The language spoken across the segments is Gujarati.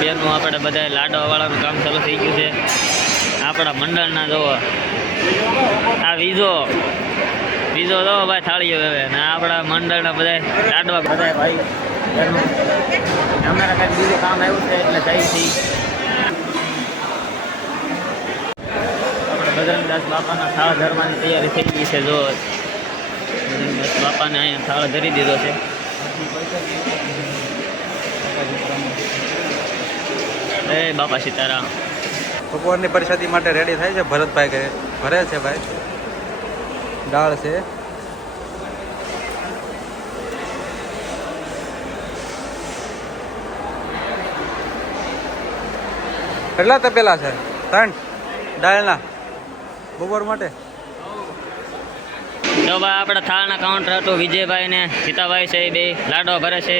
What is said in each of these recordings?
બેનું આપણે બધા લાડવા વાળાનું કામ ચાલુ થઈ ગયું છે. આપણા મંડળના જોવો આ બીજો જો ભાઈ થાળીઓ હવે ને આપણા મંડળના બધા લાડવા બધા ભાઈ અમારા કાંઈક બીજું કામ આવ્યું છે એટલે જઈ છીએ. આપણે બજરંગદાસ બાપાના થાળ ધરવાની તૈયારી થઈ ગઈ છે. જો બજરંગદાસ બાપાને અહીંયા થાળ ધરી દીધો છે. એ બાપા સીતારામ. બપોરની પરિસ્થિતિ માટે રેડી થાય છે. ભરતભાઈ ભરે છે ભાઈ. દાળ છે. કેટલા તપેલા છે? 3 દાળના બપોર માટે. જો ભાઈ આપણે થાળના કાઉન્ટર હતું. વિજયભાઈ ને સીતાભાઈ છે, બે લાડવા ભરે છે.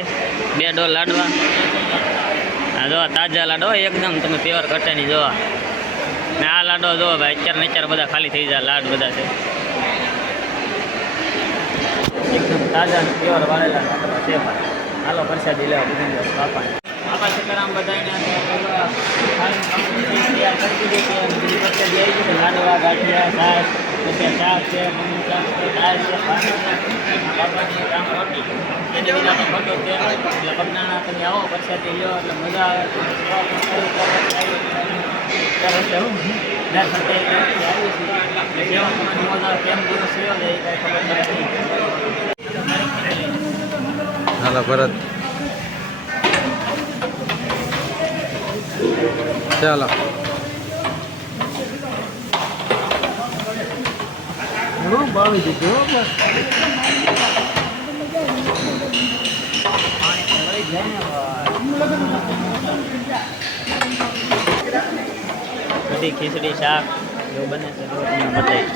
2 ડોલ લાડવા. હા જો તાજા લાડવા એકદમ તમે પ્યોર કટેની જો. ને આ લાડો જો ભાઈ અત્યારે બધા ખાલી થઈ જાય. લાડ બધા છે એકદમ તાજા ને પ્યોર વાળેલા લાડવા છે ભાઈ. હાલો પ્રસાદી લેવા બજરંગદાસ બાપાને. બાપા સીતારામ બધાને તૈયાર કરી દીધી છે. બીજી પ્રસાદી આવી ગઈ છે. લાડવા, ગાંઠિયા, છાશ, પછી શાક છે, મમરા છે, દાળ છે, ભાત છે. બાપાની કામ રોટી એની બીજા ફોટો છે. એટલે પગનાણા તમે આવો પ્રસાદી લ્યો એટલે મજા આવે. હાલો ભરત ચાલો. બાવી દીધું કઢી, ખીચડી, શાક એવું બને છે. બતાવી